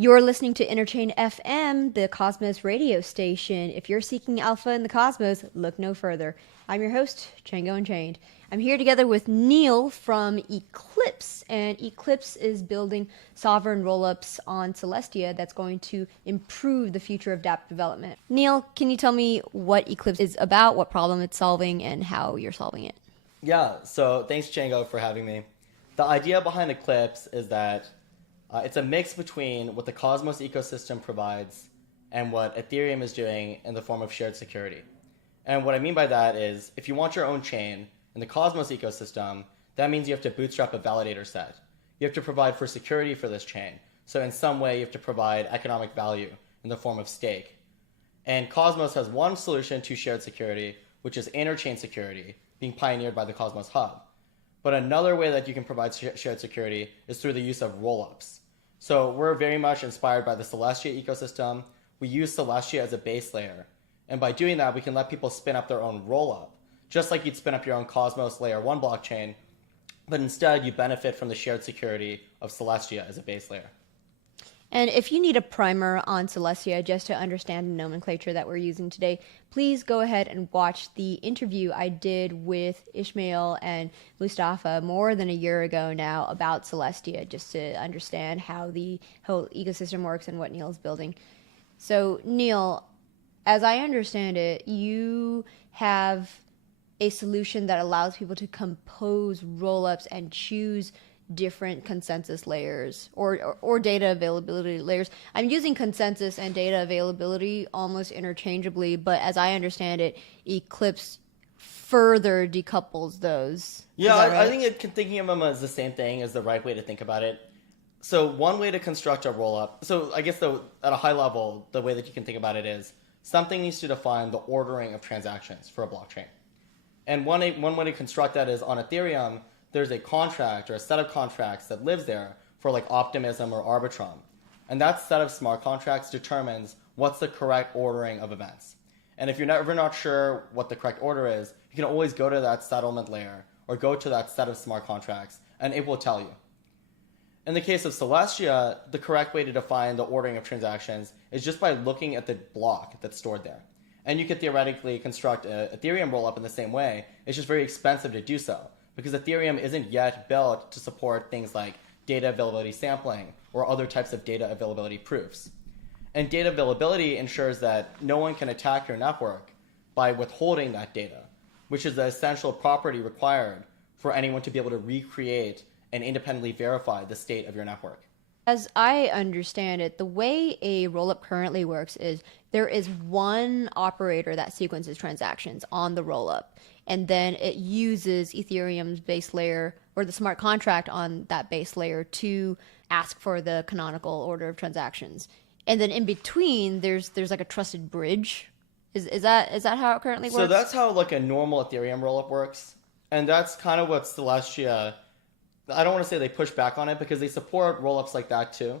You're listening to Interchain FM, the Cosmos radio station. If you're seeking alpha in the cosmos, look no further. I'm your host, Django Unchained. I'm here together with Neel from Eclipse, and Eclipse is building sovereign rollups on Celestia that's going to improve the future of dApp development. Neel, can you tell me what Eclipse is about, what problem it's solving, and how you're solving it? Yeah, so thanks, Django, for having me. The idea behind Eclipse is that it's a mix between what the Cosmos ecosystem provides and what Ethereum is doing in the form of shared security. And what I mean by that is, if you want your own chain in the Cosmos ecosystem, that means you have to bootstrap a validator set. You have to provide for security for this chain. So in some way, you have to provide economic value in the form of stake. And Cosmos has one solution to shared security, which is interchain security, being pioneered by the Cosmos Hub. But another way that you can provide shared security is through the use of rollups. So we're very much inspired by the Celestia ecosystem. We use Celestia as a base layer. And by doing that, we can let people spin up their own rollup, just like you'd spin up your own Cosmos Layer 1 blockchain, but instead you benefit from the shared security of Celestia as a base layer. And if you need a primer on Celestia just to understand the nomenclature that we're using today, please go ahead and watch the interview I did with Ishmael and Mustafa more than a year ago now about Celestia, just to understand how the whole ecosystem works and what Neel's building. So Neel, as I understand it, you have a solution that allows people to compose rollups and choose different consensus layers or data availability layers. I'm using consensus and data availability almost interchangeably, but as I understand it, Eclipse further decouples those. Yeah, right? I think thinking of them as the same thing is the right way to think about it. So one way to construct a rollup, so I guess at a high level, the way that you can think about it is something needs to define the ordering of transactions for a blockchain. And one way to construct that is on Ethereum, there's a contract or a set of contracts that lives there for like optimism or arbitrum. And that set of smart contracts determines what's the correct ordering of events. And if you're ever not sure what the correct order is, you can always go to that settlement layer or go to that set of smart contracts and it will tell you. In the case of Celestia, the correct way to define the ordering of transactions is just by looking at the block that's stored there. And you could theoretically construct an Ethereum rollup in the same way. It's just very expensive to do so, because Ethereum isn't yet built to support things like data availability sampling or other types of data availability proofs. And data availability ensures that no one can attack your network by withholding that data, which is the essential property required for anyone to be able to recreate and independently verify the state of your network. As I understand it, the way a rollup currently works is there is one operator that sequences transactions on the rollup, and then it uses Ethereum's base layer or the smart contract on that base layer to ask for the canonical order of transactions. And then in between, there's like a trusted bridge. Is that how it currently works? So that's how like a normal Ethereum rollup works, and that's kind of what Celestia. I don't want to say they push back on it because they support rollups like that too.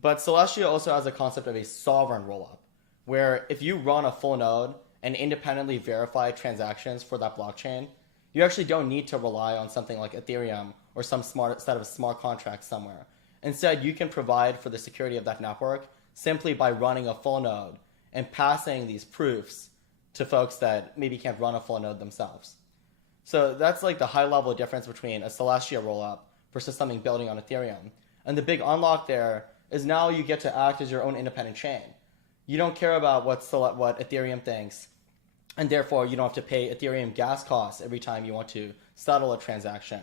But Celestia also has a concept of a sovereign rollup, where if you run a full node and independently verify transactions for that blockchain, you actually don't need to rely on something like Ethereum or some smart set of smart contracts somewhere. Instead, you can provide for the security of that network simply by running a full node and passing these proofs to folks that maybe can't run a full node themselves. So that's like the high-level difference between a Celestia rollup versus something building on Ethereum. And the big unlock there is now you get to act as your own independent chain. You don't care about what Ethereum thinks, and therefore you don't have to pay Ethereum gas costs every time you want to settle a transaction.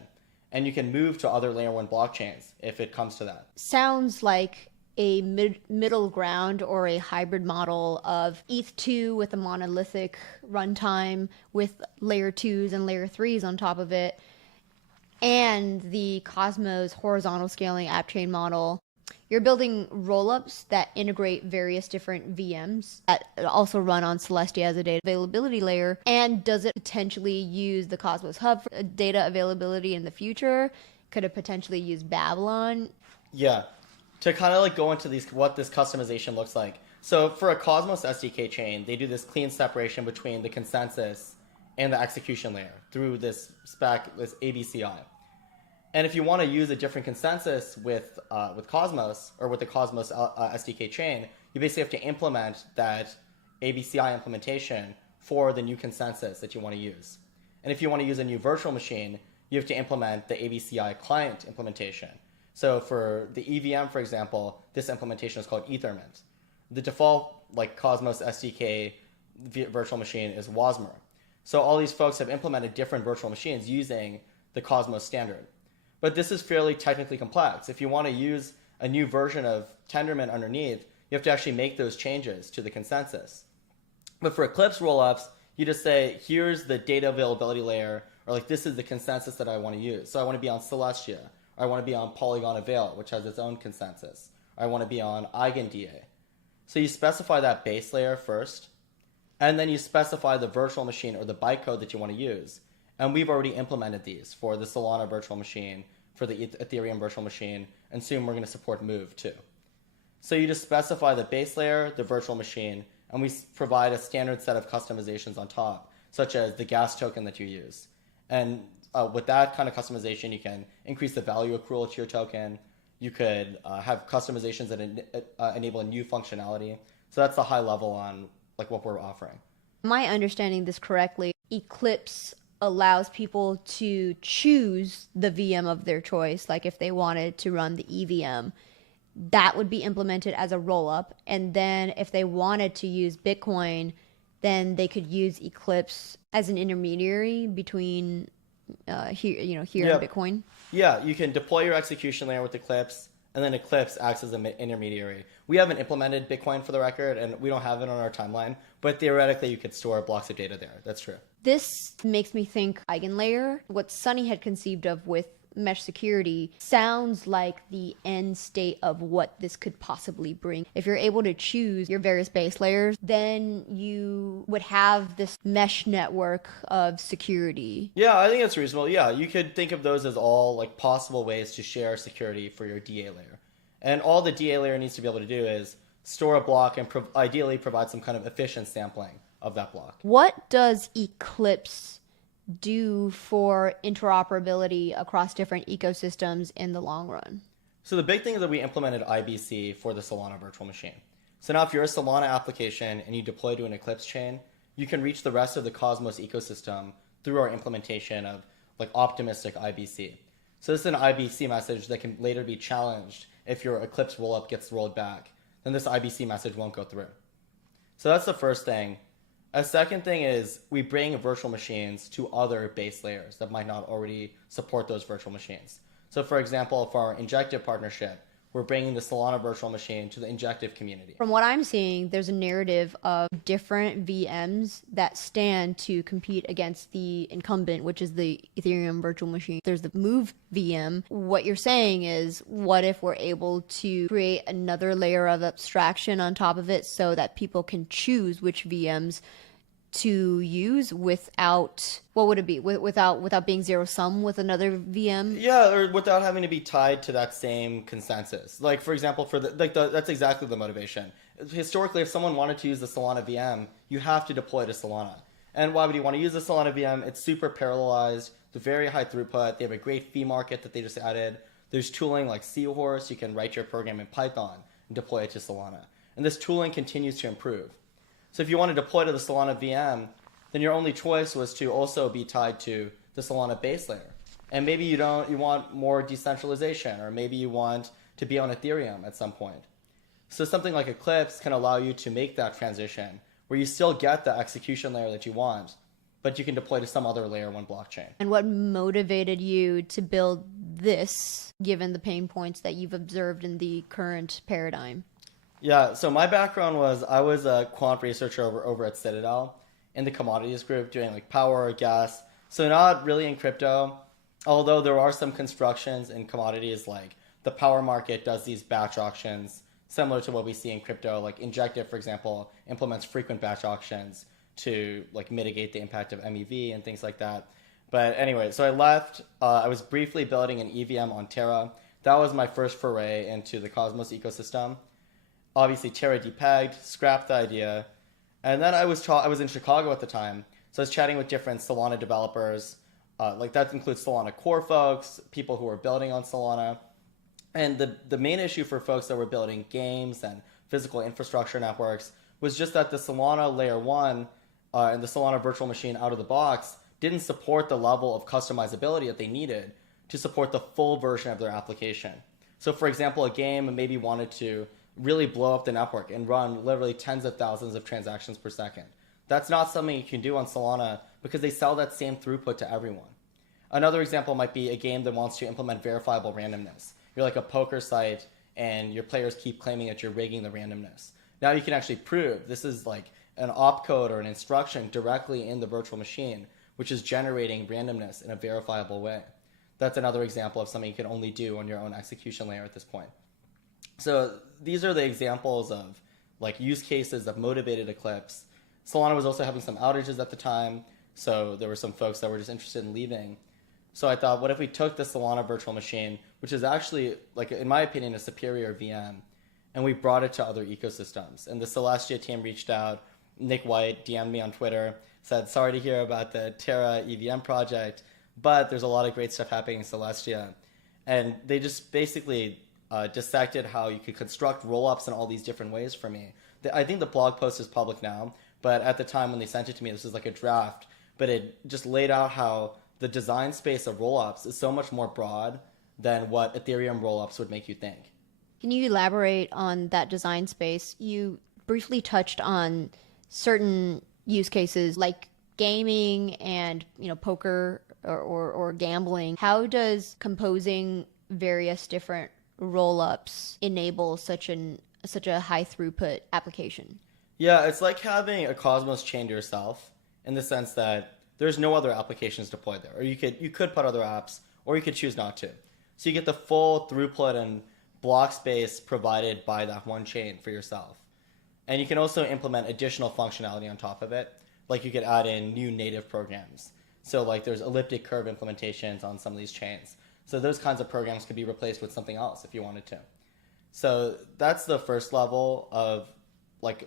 And you can move to other layer 1 blockchains if it comes to that. Sounds like a middle ground or a hybrid model of ETH2 with a monolithic runtime with layer 2s and layer 3s on top of it, and the Cosmos horizontal scaling app chain model. You're building rollups that integrate various different VMs that also run on Celestia as a data availability layer. And does it potentially use the Cosmos Hub for data availability in the future? Could it potentially use Babylon? Yeah. To kind of like go into what this customization looks like. So for a Cosmos SDK chain, they do this clean separation between the consensus and the execution layer through this ABCI. And if you want to use a different consensus with Cosmos or with the Cosmos SDK chain, you basically have to implement that ABCI implementation for the new consensus that you want to use. And if you want to use a new virtual machine, you have to implement the ABCI client implementation. So for the EVM, for example, this implementation is called Ethermint. The default Cosmos SDK virtual machine is Wasmer. So all these folks have implemented different virtual machines using the Cosmos standard. But this is fairly technically complex. If you want to use a new version of Tendermint underneath, you have to actually make those changes to the consensus. But for Eclipse rollups, you just say, here's the data availability layer, or this is the consensus that I want to use. So I want to be on Celestia, or I want to be on Polygon Avail, which has its own consensus, or I want to be on EigenDA. So you specify that base layer first, and then you specify the virtual machine or the bytecode that you want to use. And we've already implemented these for the Solana virtual machine, for the Ethereum virtual machine, and soon we're going to support Move too. So you just specify the base layer, the virtual machine, and we provide a standard set of customizations on top, such as the gas token that you use. And with that kind of customization, you can increase the value accrual to your token. You could have customizations that enable a new functionality. So that's the high level on what we're offering. Am I understanding this correctly? Eclipse allows people to choose the VM of their choice. Like if they wanted to run the EVM, that would be implemented as a rollup. And then if they wanted to use Bitcoin, then they could use Eclipse as an intermediary between here and Bitcoin. Yeah, you can deploy your execution layer with Eclipse, and then Eclipse acts as an intermediary. We haven't implemented Bitcoin for the record, and we don't have it on our timeline, but theoretically you could store blocks of data there. That's true. This makes me think eigenlayer. What Sunny had conceived of with mesh security sounds like the end state of what this could possibly bring. If you're able to choose your various base layers, then you would have this mesh network of security. Yeah, I think that's reasonable. Yeah, you could think of those as all possible ways to share security for your DA layer. And all the DA layer needs to be able to do is store a block and ideally provide some kind of efficient sampling of that block. What does Eclipse do for interoperability across different ecosystems in the long run? So the big thing is that we implemented IBC for the Solana virtual machine. So now if you're a Solana application and you deploy to an Eclipse chain, you can reach the rest of the Cosmos ecosystem through our implementation of optimistic IBC. So this is an IBC message that can later be challenged if your Eclipse rollup gets rolled back. Then this IBC message won't go through. So that's the first thing. A second thing is we bring virtual machines to other base layers that might not already support those virtual machines. So for example, for our Injective partnership, we're bringing the Solana virtual machine to the Injective community. From what I'm seeing, there's a narrative of different VMs that stand to compete against the incumbent, which is the Ethereum virtual machine. There's the Move VM. What you're saying is, what if we're able to create another layer of abstraction on top of it so that people can choose which VMs to use without, what would it be, without being zero sum with another VM? Yeah, or without having to be tied to that same consensus. For example, that's exactly the motivation. Historically, if someone wanted to use the Solana VM, you have to deploy to Solana. And why would you want to use the Solana VM? It's super parallelized, the very high throughput. They have a great fee market that they just added. There's tooling like Seahorse. You can write your program in Python and deploy it to Solana. And this tooling continues to improve. So if you want to deploy to the Solana VM, then your only choice was to also be tied to the Solana base layer. And maybe you want more decentralization, or maybe you want to be on Ethereum at some point. So something like Eclipse can allow you to make that transition where you still get the execution layer that you want, but you can deploy to some other layer 1 blockchain. And what motivated you to build this, given the pain points that you've observed in the current paradigm? Yeah, so my background was I was a quant researcher over at Citadel in the commodities group doing power, gas. So not really in crypto, although there are some constructions in commodities the power market does these batch auctions similar to what we see in crypto. Injective, for example, implements frequent batch auctions to mitigate the impact of MEV and things like that. But anyway, so I left. I was briefly building an EVM on Terra. That was my first foray into the Cosmos ecosystem. Obviously, Terra depegged, scrapped the idea, and then I was in Chicago at the time, so I was chatting with different Solana developers Like that includes Solana core folks, people who are building on Solana. And the main issue for folks that were building games and physical infrastructure networks was just that the Solana layer 1 and the Solana virtual machine out of the box didn't support the level of customizability that they needed to support the full version of their application. So for example, a game maybe wanted to really blow up the network and run literally tens of thousands of transactions per second. That's not something you can do on Solana because they sell that same throughput to everyone. Another example might be a game that wants to implement verifiable randomness. You're like a poker site and your players keep claiming that you're rigging the randomness. Now you can actually prove this is like an opcode or an instruction directly in the virtual machine, which is generating randomness in a verifiable way. That's another example of something you can only do on your own execution layer at this point. So these are the examples of like use cases that motivated Eclipse. Solana was also having some outages at the time, so there were some folks that were just interested in leaving. So I thought, what if we took the Solana virtual machine, which is actually, like in my opinion, a superior VM, and we brought it to other ecosystems. And the Celestia team reached out. Nick White DM'd me on Twitter, said, sorry to hear about the Terra EVM project, but there's a lot of great stuff happening in Celestia. And they just basically dissected how you could construct rollups in all these different ways for me. I think the blog post is public now, but at the time when they sent it to me, this was like a draft, but it just laid out how the design space of rollups is so much more broad than what Ethereum rollups would make you think. Can you elaborate on that design space? You briefly touched on certain use cases like gaming and poker or gambling. How does composing various different rollups enable such a high throughput application? Yeah, it's like having a Cosmos chain to yourself in the sense that there's no other applications deployed there. Or you could put other apps, or you could choose not to. So you get the full throughput and block space provided by that one chain for yourself. And you can also implement additional functionality on top of it. Like you could add in new native programs. So like there's elliptic curve implementations on some of these chains. So those kinds of programs could be replaced with something else if you wanted to. So that's the first level of,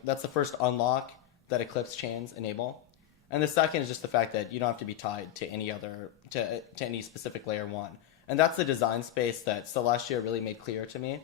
that's the first unlock that Eclipse chains enable. And the second is just the fact that you don't have to be tied to any specific layer 1. And that's the design space that Celestia really made clear to me,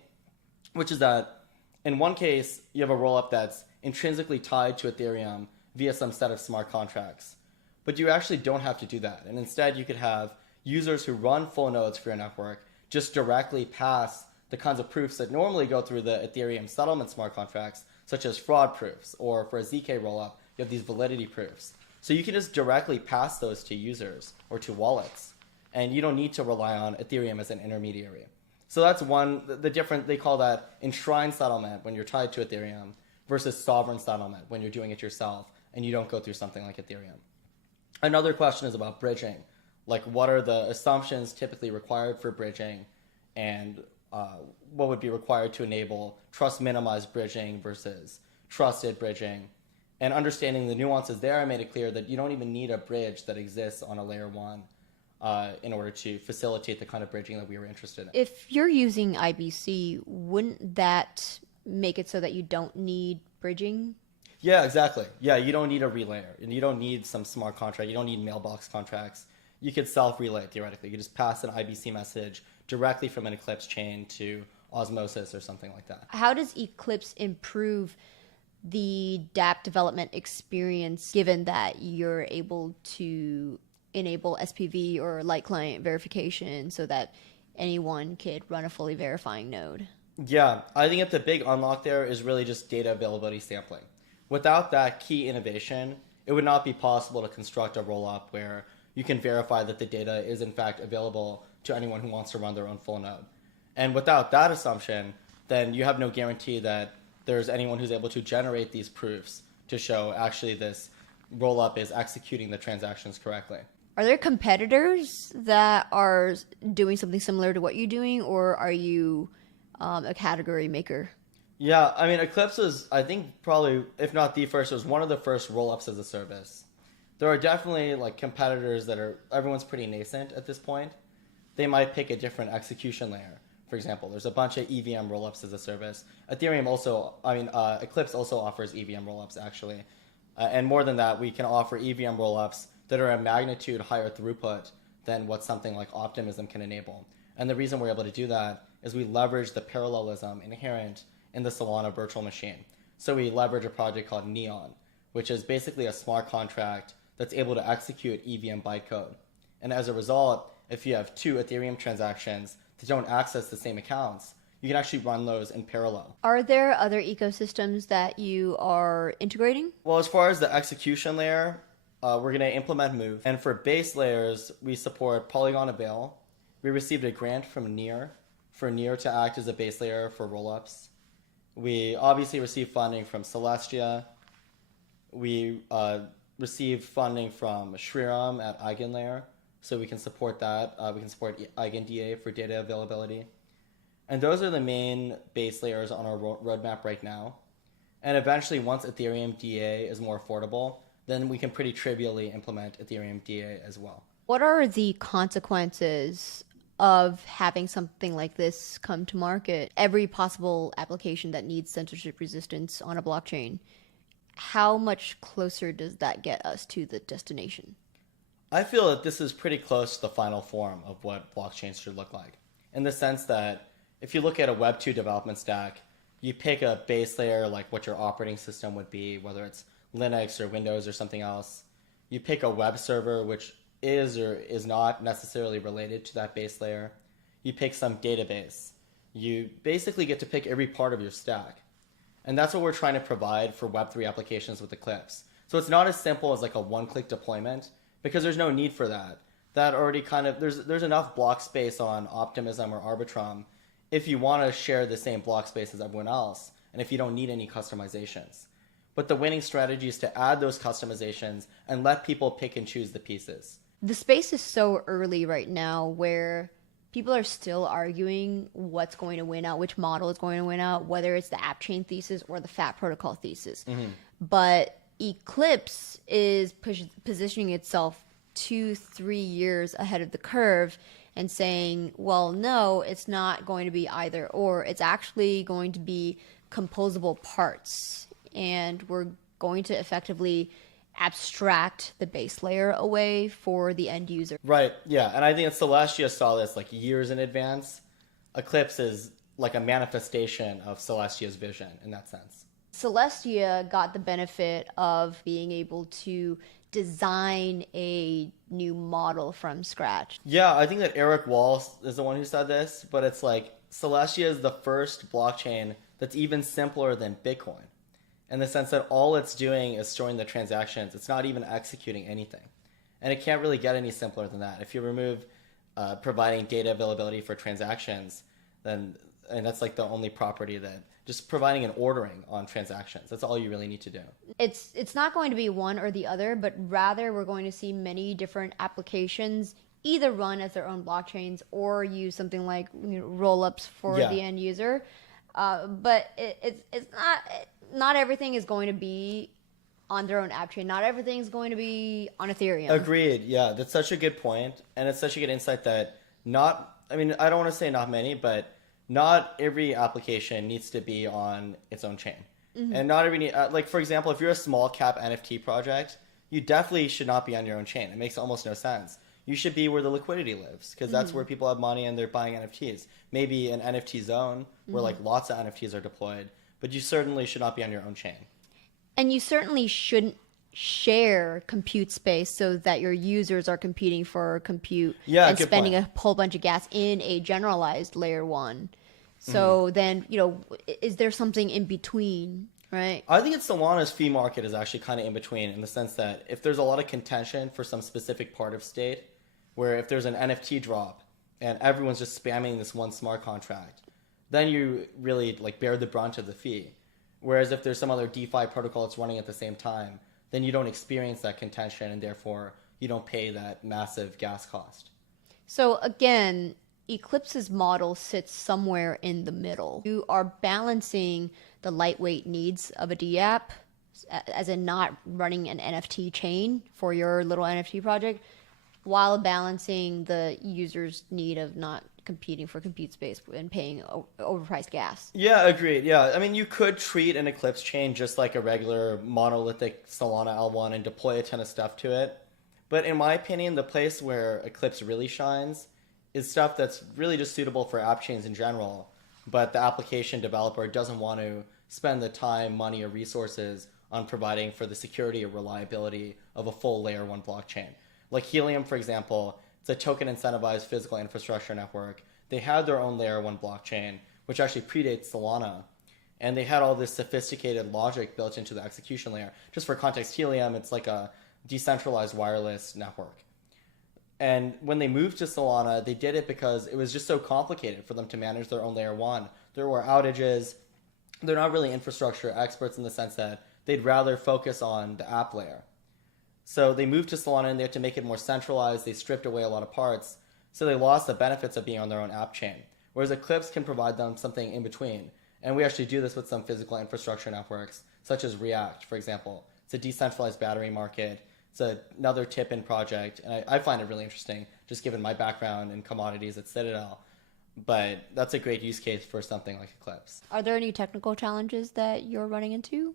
which is that in one case, you have a rollup that's intrinsically tied to Ethereum via some set of smart contracts. But you actually don't have to do that. And instead, you could have users who run full nodes for your network just directly pass the kinds of proofs that normally go through the Ethereum settlement smart contracts, such as fraud proofs, or for a ZK rollup, you have these validity proofs. So you can just directly pass those to users or to wallets, and you don't need to rely on Ethereum as an intermediary. So that's one, the different, they call that enshrined settlement when you're tied to Ethereum versus sovereign settlement when you're doing it yourself and you don't go through something like Ethereum. Another question is about bridging. Like what are the assumptions typically required for bridging, and what would be required to enable trust minimized bridging versus trusted bridging. And understanding the nuances there, I made it clear that you don't even need a bridge that exists on a layer 1 in order to facilitate the kind of bridging that we were interested in. If you're using IBC, wouldn't that make it so that you don't need bridging? Yeah, exactly. Yeah, you don't need a relayer, and you don't need some smart contract. You don't need mailbox contracts. You could self-relay, theoretically. You could just pass an IBC message directly from an Eclipse chain to Osmosis or something like that. How does Eclipse improve the dApp development experience, given that you're able to enable SPV or light client verification so that anyone could run a fully verifying node? Yeah, I think that the big unlock there is really just data availability sampling. Without that key innovation, it would not be possible to construct a rollup where you can verify that the data is in fact available to anyone who wants to run their own full node. And without that assumption, then you have no guarantee that there's anyone who's able to generate these proofs to show actually this rollup is executing the transactions correctly. Are there competitors that are doing something similar to what you're doing, or are you a category maker? Yeah, I mean, Eclipse is, I think, probably, if not the first, it was one of the first rollups as a service. There are definitely like competitors that are, everyone's pretty nascent at this point. They might pick a different execution layer. For example, there's a bunch of EVM rollups as a service. Ethereum also, Eclipse also offers EVM rollups actually. And more than that, we can offer EVM rollups that are a magnitude higher throughput than what something like Optimism can enable. And the reason we're able to do that is we leverage the parallelism inherent in the Solana virtual machine. So we leverage a project called Neon, which is basically a smart contract that's able to execute EVM bytecode. And as a result, if you have two Ethereum transactions that don't access the same accounts, you can actually run those in parallel. Are there other ecosystems that you are integrating? Well, as far as the execution layer, we're going to implement Move. And for base layers, we support Polygon Avail. We received a grant from Near for Near to act as a base layer for rollups. We obviously received funding from Celestia. We received funding from Shriram at EigenLayer, so we can support that. We can support EigenDA for data availability. And those are the main base layers on our roadmap right now. And eventually, once Ethereum DA is more affordable, then we can pretty trivially implement Ethereum DA as well. What are the consequences of having something like this come to market? Every possible application that needs censorship resistance on a blockchain, how much closer does that get us to the destination? I feel that this is pretty close to the final form of what blockchains should look like, in the sense that if you look at a Web 2 development stack, you pick a base layer like what your operating system would be, whether it's Linux or Windows or something else. You pick a web server, which is or is not necessarily related to that base layer. You pick some database. You basically get to pick every part of your stack. And that's what we're trying to provide for Web3 applications with Eclipse. So it's not as simple as like a one-click deployment, because there's no need for that. That already kind of, there's enough block space on Optimism or Arbitrum if you want to share the same block space as everyone else, and if you don't need any customizations. But the winning strategy is to add those customizations and let people pick and choose the pieces. The space is so early right now where people are still arguing what's going to win out, which model is going to win out, whether it's the app chain thesis or the fat protocol thesis. Mm-hmm. But Eclipse is positioning itself 2-3 years ahead of the curve and saying, well, no, it's not going to be either or. It's actually going to be composable parts. And we're going to effectively abstract the base layer away for the end user. Right, yeah. And I think that Celestia saw this like years in advance. Eclipse is like a manifestation of Celestia's vision in that sense. Celestia got the benefit of being able to design a new model from scratch. Yeah, I think that Eric Wall is the one who said this, but it's like Celestia is the first blockchain that's even simpler than Bitcoin, in the sense that all it's doing is storing the transactions. It's not even executing anything. And it can't really get any simpler than that. If you remove providing data availability for transactions, then, and that's like the only property that, just providing an ordering on transactions. That's all you really need to do. It's not going to be one or the other, but rather we're going to see many different applications either run as their own blockchains or use something like rollups for the end user. But it's not everything is going to be on their own app chain. Not everything is going to be on Ethereum. Agreed. Yeah, that's such a good point, and it's such a good insight that I don't want to say not many, but not every application needs to be on its own chain. Mm-hmm. And not every, like for example, if you're a small cap NFT project, you definitely should not be on your own chain. It makes almost no sense. You should be where the liquidity lives, because that's where people have money and they're buying NFTs. Maybe an NFT zone where like lots of NFTs are deployed, but you certainly should not be on your own chain. And you certainly shouldn't share compute space so that your users are competing for compute and spending a whole bunch of gas in a generalized layer one. So then, is there something in between, right? I think Solana's fee market is actually kind of in between, in the sense that if there's a lot of contention for some specific part of state, where if there's an NFT drop and everyone's just spamming this one smart contract, then you really like bear the brunt of the fee. Whereas if there's some other DeFi protocol that's running at the same time, then you don't experience that contention, and therefore you don't pay that massive gas cost. So again, Eclipse's model sits somewhere in the middle. You are balancing the lightweight needs of a DApp, as in not running an NFT chain for your little NFT project, while balancing the user's need of not competing for compute space and paying overpriced gas. Yeah, agreed. Yeah, I mean, you could treat an Eclipse chain just like a regular monolithic Solana L1 and deploy a ton of stuff to it. But in my opinion, the place where Eclipse really shines is stuff that's really just suitable for app chains in general, but the application developer doesn't want to spend the time, money, or resources on providing for the security or reliability of a full layer 1 blockchain. Like Helium, for example, it's a token incentivized physical infrastructure network. They had their own layer 1 blockchain, which actually predates Solana. And they had all this sophisticated logic built into the execution layer. Just for context, Helium, it's like a decentralized wireless network. And when they moved to Solana, they did it because it was just so complicated for them to manage their own layer 1. There were outages. They're not really infrastructure experts in the sense that they'd rather focus on the app layer. So they moved to Solana and they had to make it more centralized. They stripped away a lot of parts. So they lost the benefits of being on their own app chain. Whereas Eclipse can provide them something in between. And we actually do this with some physical infrastructure networks, such as React, for example. It's a decentralized battery market. It's another tip-in project. And I find it really interesting, just given my background in commodities at Citadel. But that's a great use case for something like Eclipse. Are there any technical challenges that you're running into?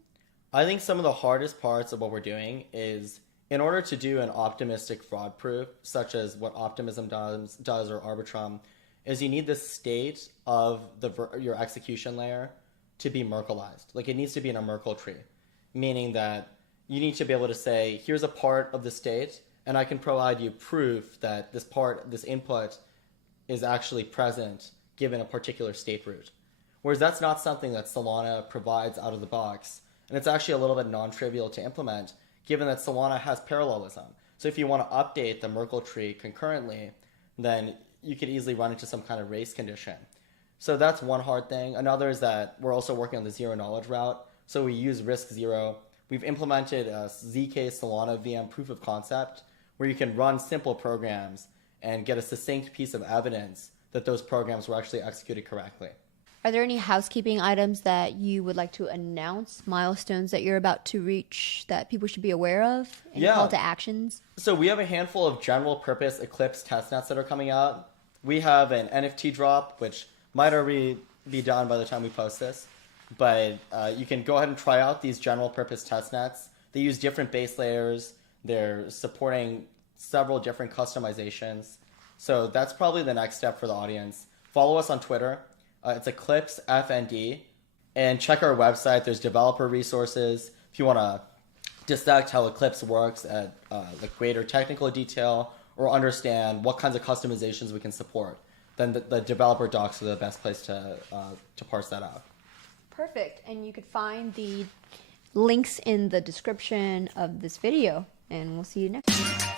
I think some of the hardest parts of what we're doing is, in order to do an optimistic fraud proof, such as what Optimism does or Arbitrum, is you need the state of your execution layer to be Merkleized. Like it needs to be in a Merkle tree, meaning that you need to be able to say, here's a part of the state, and I can provide you proof that this input is actually present given a particular state root. Whereas that's not something that Solana provides out of the box. And it's actually a little bit non-trivial to implement, given that Solana has parallelism. So if you want to update the Merkle tree concurrently, then you could easily run into some kind of race condition. So that's one hard thing. Another is that we're also working on the zero knowledge route. So we use risk zero. We've implemented a ZK Solana VM proof of concept where you can run simple programs and get a succinct piece of evidence that those programs were actually executed correctly. Are there any housekeeping items that you would like to announce, milestones that you're about to reach that people should be aware of? Any call to actions? So we have a handful of general purpose Eclipse testnets that are coming out. We have an NFT drop, which might already be done by the time we post this. But you can go ahead and try out these general purpose testnets. They use different base layers. They're supporting several different customizations. So that's probably the next step for the audience. Follow us on Twitter. It's Eclipse FND. And check our website. There's developer resources. If you want to dissect how Eclipse works at like greater technical detail or understand what kinds of customizations we can support, then the developer docs are the best place to parse that out. Perfect. And you could find the links in the description of this video. And we'll see you next time.